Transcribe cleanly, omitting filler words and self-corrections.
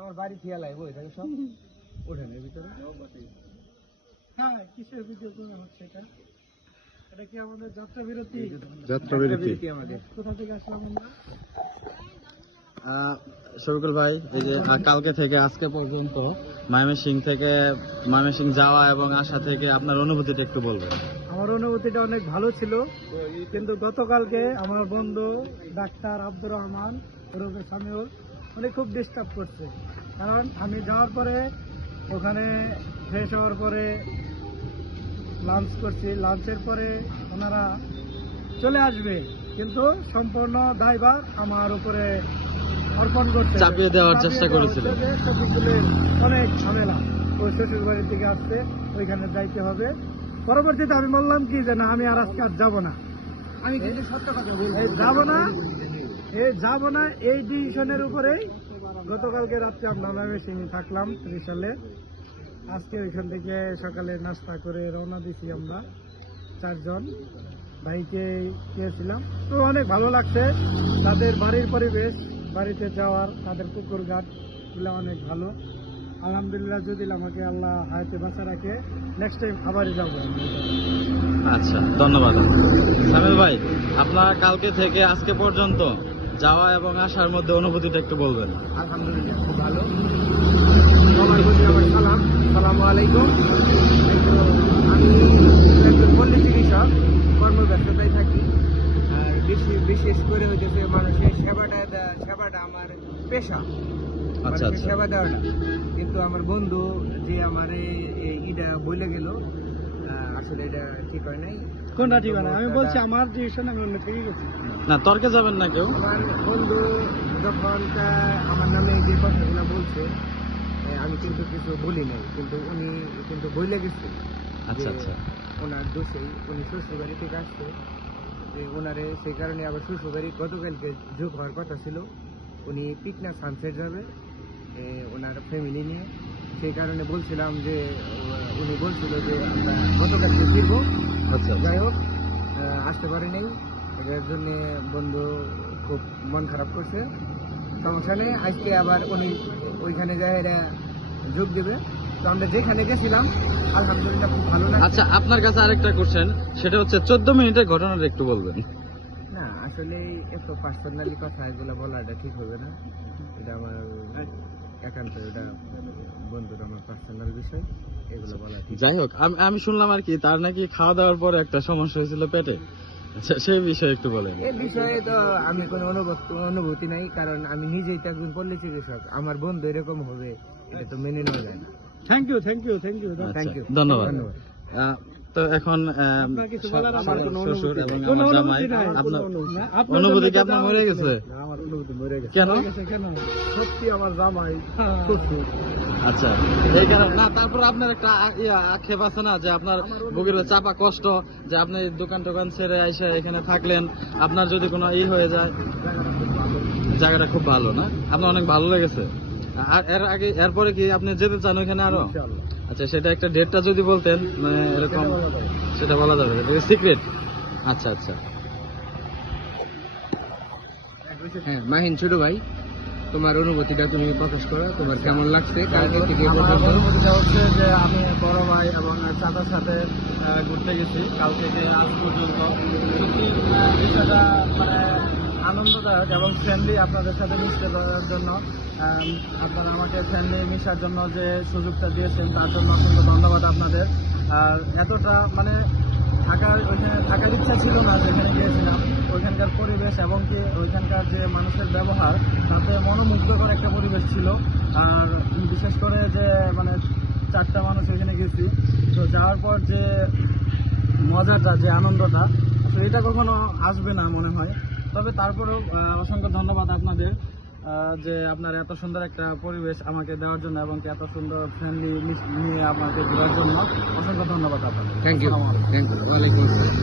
আমার বাড়ি থেকে লাগবো এটাকে সব ওঠেন এর ভিতরে। হ্যাঁ, কিসের ভিডিও করা হচ্ছে এটা? এটা কি আমাদের যাত্রা বিরতি? যাত্রা বিরতি আমাদের কোথা থেকে আসলাম আমরা? শফিকুল ভাই, এই যে কালকে থেকে আজকে পর্যন্ত ময়মনসিংহ যাওয়া এবং আসা থেকে আপনার অনুভূতিটা একটু বলবেন। আমার অনুভূতিটা অনেক ভালো ছিল, কিন্তু গতকালকে আমার বন্ধু ডাক্তার আব্দুর রহমান ওরফে সামিউল উনি খুব ডিস্টার্ব করছে। কারণ আমি যাওয়ার পরে ওখানে ফ্রেশ হওয়ার পরে লাঞ্চ করছি, লাঞ্চের পরে ওনারা চলে আসবে, কিন্তু সম্পূর্ণ দায়ভার আমার উপরে অর্পণ করতে চাপিয়ে দেওয়ার চেষ্টা করেছিল। অনেক ঝামেলা, ওই শ্বশুর বাড়ি থেকে আসছে, ওইখানে যাইতে হবে। পরবর্তীতে আমি বললাম কি যে না, আমি আর আজকে আর যাবো না, আমি কিন্তু সত্য কথা বলছি, যাবো না এই ডিসিশনের উপরেই গতকালকে রাত্রে আমরা ময়মনসিংহে থাকলাম ত্রিশালে। আজকে ওইখান থেকে সকালে নাস্তা করে রওনা দিছি আমরা 4 জন বাইকে গিয়েছিলাম। তো অনেক ভালো লাগছে, তাদের বাড়ির পরিবেশ, বাড়িতে যাওয়ার, তাদের পুকুর ঘাট গুলো অনেক ভালো। আলহামদুলিল্লাহ, যদি আমাকে আল্লাহ হায়াতে বাঁচা রাখে নেক্সট টাইম আবারই যাবো। আচ্ছা, ধন্যবাদ। সামিল ভাই, আপনারা কালকে থেকে আজকে পর্যন্ত যাওয়া এবং আসার মধ্যে অনুভূতিটা একটু বলবেন। আলহামদুলিল্লাহ খুব ভালো। সবার প্রতি আমার সালাম, সালামু আলাইকুম। আমি একজন পল্লী চিকিৎসক, কর্মব্যস্ততায় থাকি। আর বিশেষ করে হইতেছে মানুষের সেবাটা আমার পেশা, আচ্ছা মানুষের আচ্ছা, সেবা দেওয়াটা। কিন্তু আমার বন্ধু যে আমার ইটা বলে গেল, আসলে এটা ঠিক হয় নাই। কোনটা ঠিক হয় না? আমি বলছি আমার ডিসিশন আমি অন্য থেকে গেছি। না তর্কে যাবেন না কেউ। আমার বন্ধু যখন আমার নামে যে কথাগুলো বলছে, আমি কিন্তু কিছু বলি নাই, কিন্তু উনি কিন্তু বলে গেছে। আচ্ছা আচ্ছা, ওনার দোষেই উনি শ্বশুরবাড়ি থেকে আসছে, যে ওনারে সেই কারণে আবার শ্বশুরবাড়ি গতকালকে যোগ হওয়ার কথা ছিল। উনি পিকনা সানসেট যাবে ওনার ফ্যামিলি নিয়ে, সেই কারণে বলছিলাম যে উনি বলছিল যে আমরা গতকালকে ফিরবো। আচ্ছা যাই হোক, আসতে পারে নেই, এটার জন্য বন্ধু খুব মন খারাপ করছে। সমস্যা নেই, আজকে আবার উনি ওইখানে যায় এরা যোগ দেবে। তো আমরা যেখানে গেছিলাম আলহামদুলিল্লাহ খুব ভালো লাগে। আচ্ছা, আপনার কাছে আরেকটা কোশ্চেন, সেটা হচ্ছে 14 মিনিটের ঘটনাটা একটু বলবেন। না, আসলে এত পার্সোনালি কথা এগুলো বলাটা ঠিক হবে না, এটা আমার একান্ত, এটা বন্ধুর আমার পার্সোনাল বিষয়, এগুলো বলা ঠিক। যাই হোক, আমি শুনলাম আর কি তার নাকি খাওয়া দাওয়ার পরে একটা সমস্যা হয়েছিল পেটে। আচ্ছা, সেই বিষয়ে একটু বলেন। এই বিষয়ে তো আমি কোনো অনুভূতি নাই, কারণ আমি নিজেই তো একজন পল্লী চিকিৎসক। আমার বন্ধু এরকম হবে এটা তো মেনে নেওয়া যায় না। Thank you. আচ্ছা, থ্যাংক ইউ, ধন্যবাদ। ধন্যবাদ। তো এখন আপনার কিছু বলার আছে? আমার কোনো শ্বশুর এবং কোনো আমার জামাই, অনুভূতি নাই। আপনার আপনার অনুভূতি কি জন্য আপনার তো মরে গেছে? না, আমার অনুভূতি মরে গেছে। কেন? কেন? সত্যি আমার জামাই হ্যাঁ। শ্বশুর। আচ্ছা, এই কারণে না, তারপর আপনার একটা আক্ষেপ আছে না যে আপনার বুকের চাপা কষ্ট, যে আপনি দোকান টোকান ছেড়ে এসে এখানে থাকলেন, আপনার যদি কোনো হয়ে যায়। জায়গাটা খুব ভালো না, আপনার অনেক ভালো লেগেছে। আর এরপরে কি আপনি যেতে চান ওইখানে আরো? ইনশাআল্লাহ। আচ্ছা, সেটা একটা ডেটটা যদি বলতেন, মানে এরকম সেটা বলা যাবে, সিক্রেট। আচ্ছা আচ্ছা, হ্যাঁ, মাহিন ছোট ভাই, তোমার অনুভূতিটা তুমি প্রকাশ করো, তোমার কেমন লাগছে কালকে থেকে? আমার অনুভূতিটা হচ্ছে যে আমি বড় ভাই এবং চাচার সাথে ঘুরতে গেছি কাল থেকে আজ পর্যন্ত। সত্যি বিষয়টা মানে আনন্দদায়ক এবং ফ্রেন্ডলি, আপনাদের সাথে মিশতে পারার জন্য, আপনারা আমাকে ফ্রেন্ডলি মিশার জন্য যে সুযোগটা দিয়েছেন তার জন্য কিন্তু ধন্যবাদ আপনাদের। আর এতটা মানে ওইখানে থাকার ইচ্ছা ছিল না, যেখানে গিয়েছিলাম ওইখানকার পরিবেশ এবং কি ওইখানকার যে মানুষের ব্যবহার, তাতে মনোমুগ্ধকর একটা পরিবেশ ছিল। আর বিশেষ করে যে মানে 4টা মানুষ ওইখানে গেছি, তো যাওয়ার পর যে মজাটা, যে আনন্দটা, তো এটা কখনো আসবে না মনে হয়। তবে তারপরেও অসংখ্য ধন্যবাদ আপনাদের, যে আপনার এত সুন্দর একটা পরিবেশ আমাকে দেওয়ার জন্য এবং এত সুন্দর ফ্রেন্ডলি নিয়ে আমাকে দেওয়ার জন্য অসংখ্য ধন্যবাদ আপনাদের। থ্যাংক ইউ, থ্যাংক ইউ, ওয়ালাইকুম আসসালাম।